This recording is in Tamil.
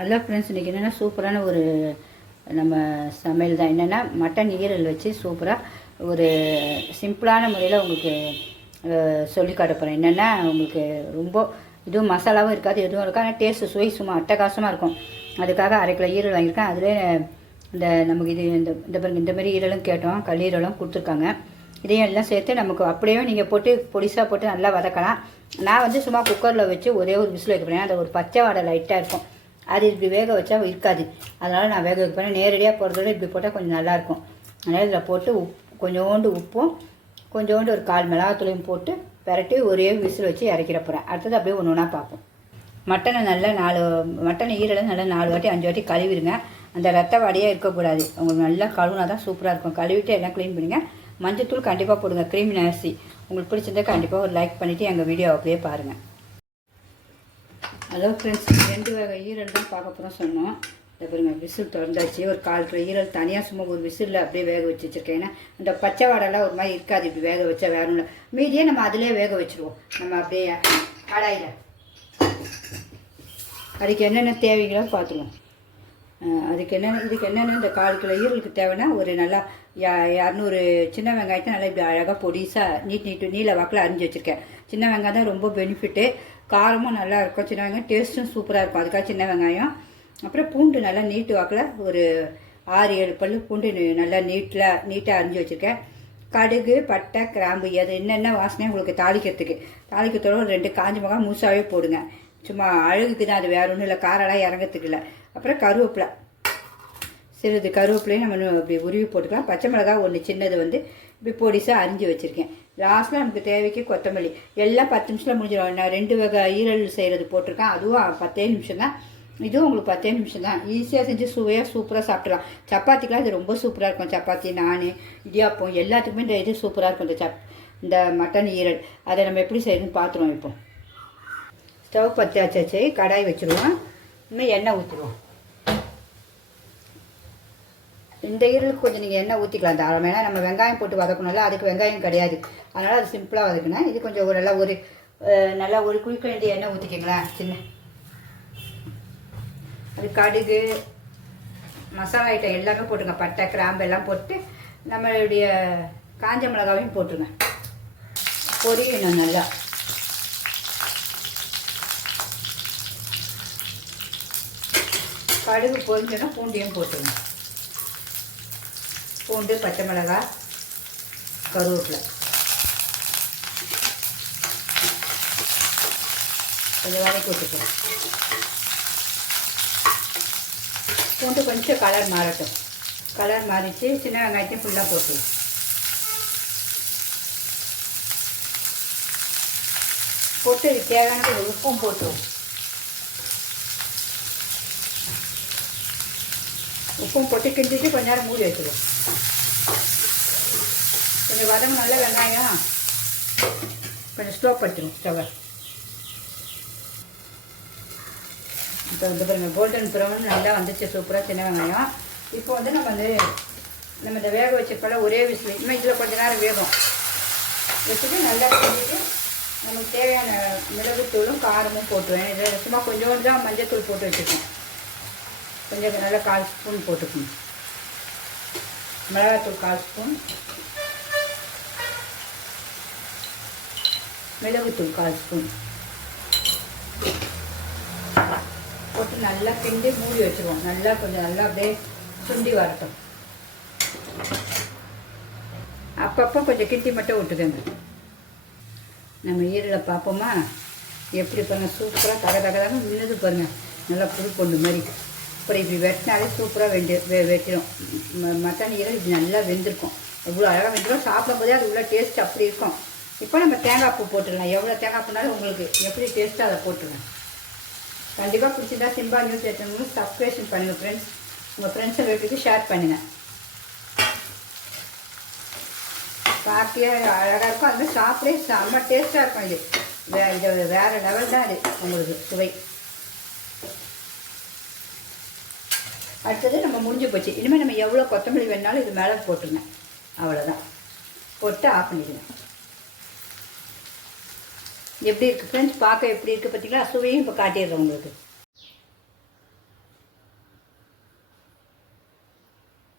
ஹலோ ஃப்ரெண்ட்ஸ், இன்றைக்கி என்னென்னா சூப்பரான ஒரு நம்ம சமையல் தான். என்னென்னா மட்டன் ஈரல் வச்சு சூப்பராக ஒரு சிம்பிளான முறையில் உங்களுக்கு சொல்லி காட்ட போகிறேன். என்னென்னா உங்களுக்கு ரொம்ப இதுவும் மசாலாவும் இருக்காது, எதுவும் இருக்காது, ஆனால் டேஸ்ட்டு சுவை சும்மா அட்டகாசமாக இருக்கும். அதுக்காக 1/2 கிலோ ஈரல் வாங்கியிருக்கேன். அதிலே இந்த நமக்கு இது இந்த பாருங்க, இந்த மாதிரி ஈரலும் கேட்டோம், கல்லீரலும் கொடுத்துருக்காங்க. இதையும் எல்லாம் சேர்த்து நமக்கு அப்படியே நீங்கள் போட்டு பொடிசாக போட்டு நல்லா வதக்கலாம். நான் சும்மா குக்கரில் வச்சு ஒரே ஒரு விசில் வைக்க போகிறேன். அது ஒரு பச்சை வாடை லைட்டாக இருக்கும், அது இப்படி வேக வச்சா இருக்காது. அதனால் நான் வேக வைக்க போகிறேன். நேரடியாக போடுறதோட இப்படி போட்டால் கொஞ்சம் நல்லாயிருக்கும். அதனால் இதில் போட்டு கொஞ்சோண்டு உப்பும் கொஞ்சோண்டு ஒரு 1/4 மிளகாத்தூளையும் போட்டு பெரட்டி ஒரே விசில் வச்சு இறக்கிட போகிறேன். அடுத்தது அப்படியே ஒன்று ஒன்றா பார்ப்போம். மட்டன் ஈரலை நல்லா 4 வாட்டி 5 வாட்டி கழுவிடுங்க. அந்த ரத்த வாடையாக இருக்கக்கூடாது. உங்களுக்கு நல்லா கழுவுனா தான் சூப்பராக இருக்கும். கழுவிட்டு எல்லாம் க்ளீன் பண்ணுங்க. மஞ்சத்தூள் கண்டிப்பாக போடுங்க, க்ரீமின் அரிசி. உங்களுக்கு பிடிச்சிருந்தா கண்டிப்பாக ஒரு லைக் பண்ணிவிட்டு எங்கள் வீடியோ அப்படியே பாருங்கள். ஹலோ ஃப்ரெண்ட்ஸ், 2 வகை ஈரல் தான் பார்க்க போகிறோம் சொன்னோம். இதை பாருங்க, விசில் திறந்தாச்சு. ஒரு 1/4 கிலோ ஈரல் தனியாக சும்மா ஒரு விசிலில் அப்படியே வேக வச்சு வச்சுருக்கேன். ஏன்னா இந்த பச்சை வாடெல்லாம் ஒரு மாதிரி இருக்காது. இப்படி வேக வச்சா வேற ஒன்று மீதியே நம்ம அதிலே வேக வச்சுருவோம். நம்ம அப்படியே கடாயில் அதுக்கு என்னென்ன தேவைகளோ பார்த்துருவோம். இதுக்கு என்னென்ன இந்த 1/4 கிலோ ஈரலுக்கு தேவைன்னா ஒரு நல்லா 200 சின்ன வெங்காயத்தை நல்லா இப்படி அழகாக பொடிசாக நீல வாக்கில் அரிஞ்சு வச்சுருக்கேன். சின்ன வெங்காயம் தான் ரொம்ப பெனிஃபிட்டு. காரமும் நல்லா இருக்கும். சின்ன வெங்காயம் டேஸ்ட்டும் சூப்பராக இருக்கும். அதுக்காக சின்ன வெங்காயம். அப்புறம் பூண்டு நல்லா நீட்டு வாக்கில் ஒரு 6-7 பல் பூண்டு நல்லா நீட்டாக அரிஞ்சு வச்சுருக்கேன். கடுகு, பட்டை, கிராம்பு, அது என்னென்ன வாசனையாக உங்களுக்கு தாளிக்கிறதோட ஒரு 2 காஞ்ச மிளகாய் மூசாவே போடுங்க. சும்மா அழகுக்கு தான், அது வேறு ஒன்றும் இல்லை, காரெல்லாம் இறங்கிறதுக்கு இல்லை. அப்புறம் கருவேப்பிலை, சிறிது கருவேப்பிலையும் நம்ம இப்படி உருவி போட்டுக்கலாம். பச்சை மிளகாய் 1 சின்னது இப்படி பொடிசாக அரிஞ்சு வச்சுருக்கேன். லாஸ்ட்டில் நமக்கு தேவைக்கு கொத்தமல்லி. எல்லாம் 10 நிமிஷத்தில் முடிஞ்சிடும். நான் 2 வகை ஈரல் செய்கிறது போட்டிருக்கேன். அதுவும் 10 நிமிஷம் தான். இதுவும் உங்களுக்கு 10 நிமிஷம் தான். ஈஸியாக செஞ்சு சுவையாக சூப்பராக சாப்பிட்றலாம். சப்பாத்திக்கெலாம் இது ரொம்ப சூப்பராக இருக்கும். சப்பாத்தி, நான், இடியாப்பம் எல்லாத்துக்குமே இந்த இது சூப்பராக இருக்கும். இந்த மட்டன் ஈரல் அதை நம்ம எப்படி செய்யணும்னு பார்த்துருவோம். இப்போ ஸ்டவ் பற்றி வச்சாச்சு. கடாய் வச்சுருவோம். இன்னும் எண்ணெய் ஊற்றுருவோம். இந்த ஈரலுக்கு கொஞ்சம் நீங்கள் எண்ணெய் ஊற்றிக்கலாம் தாராளமாக. ஏன்னா நம்ம வெங்காயம் போட்டு வதக்கணும்ல, அதுக்கு வெங்காயம் கிடையாது. அதனால் அது சிம்பிளாக வதக்குனேன். இது கொஞ்சம் நல்லா ஒரு குழிக்க வேண்டிய எண்ணெய் ஊற்றிக்கிங்களேன். அது கடுகு, மசாலா ஐட்டம் எல்லாமே போட்டுங்க. பட்டை, கிராம்பு எல்லாம் போட்டு நம்மளுடைய காஞ்ச மிளகாவையும் போட்டுருங்க. பொரியணும் நல்லா. கடுகு பொரிஞ்சோன்னா பூண்டையும் போட்டுருங்க. பூண்டு, பச்சை மிளகாய், கருவேப்பிலை கொஞ்சம் வதக்கி விட்டுக்கிறேன். பூண்டு கொஞ்சம் கலர் மாறட்டும். கலர் மாறிச்சு. சின்ன வெங்காயத்தையும் ஃபுல்லாக போட்டுருவோம். போட்டு தேவையான உப்பும் போட்டுருவோம். உப்பும் போட்டு கிண்டிட்டு கொஞ்ச நேரம் மூடி வச்சுருவோம். கொஞ்சம் வதங்க நல்லா வெங்காயம் கொஞ்சம் ஸ்லோ படுத்திடும் ஸ்டவ்வை. இப்போ பாருங்கள், கோல்டன் ப்ரௌன் நல்லா வந்துச்சு சூப்பராக சின்ன வெங்காயம். இப்போ நம்ம இந்த வேக வச்சுப்போல ஒரே விசில். இன்னும் இதில் கொஞ்சம் நேரம் வேகும் வச்சுட்டு நல்லா கிண்டிட்டு நமக்கு தேவையான மிளகுத்தூளும் காரமும் போட்டுருவேன். இதில் சும்மா கொஞ்சோண்டு தான் மஞ்சத்தூள் போட்டு வச்சுருக்கேன். கொஞ்சம் நல்லா 1/4 ஸ்பூன் போட்டுக்கணும். மிளகாத்தூள் 1/4 ஸ்பூன், மிளகுத்தூள் 1/4 ஸ்பூன் போட்டு நல்லா கிண்டி மூடி வச்சுருவோம். கொஞ்சம் நல்லா அப்படியே சுண்டி வரட்டும். அப்பப்போ கொஞ்சம் கிண்டி மட்டும் விட்டுக்கங்க. நம்ம ஈரலை பார்ப்போமா? எப்படி பாருங்கள், சூப்பராக தகதகதான நின்றுது பாருங்கள். நல்லா புது பொண்ணு மாதிரி. இப்படி வெட்டினாலே சூப்பராக வெட்டிடும். மட்டன் ஈரல் இப்படி நல்லா வெந்திருக்கும். இவ்வளோ அழகாக வெந்திரும். சாப்பிடும் போதே அது உள்ள டேஸ்ட் அப்படி இருக்கும். இப்போ நம்ம தேங்காய் பூ போட்டுடலாம். எவ்வளோ தேங்காய் பூனாலும் உங்களுக்கு எப்படி டேஸ்ட்டாக அதை போட்டுருங்க. கண்டிப்பாக பிடிச்சிருந்தா சிம்பா நியூஸ் எடுத்துன்னு சப்ஸ்கிரைப் பண்ணுங்கள் ஃப்ரெண்ட்ஸ். உங்கள் ஃப்ரெண்ட்ஸை வீட்டுக்கு ஷேர் பண்ணுங்கள். பார்க்கவே அழகாக இருக்கும். அது மாதிரி சாப்பிடே செம்ம டேஸ்ட்டாக இருக்கும். இது வேறு லெவல் தான் இது உங்களுக்கு சுவை. அடுத்தது நம்ம முடிஞ்சு போச்சு. இனிமேல் நம்ம எவ்வளோ கொத்தமல்லி வேணாலும் இது மேலே போட்டுருங்க. அவ்வளோதான். போட்டு ஆஃப் பண்ணிடுங்க. எப்படி இருக்குது ஃப்ரெண்ட்ஸ், பார்க்க எப்படி இருக்குது பார்த்தீங்களா? சுவையும் இப்போ காட்டிடுறேன் உங்களுக்கு.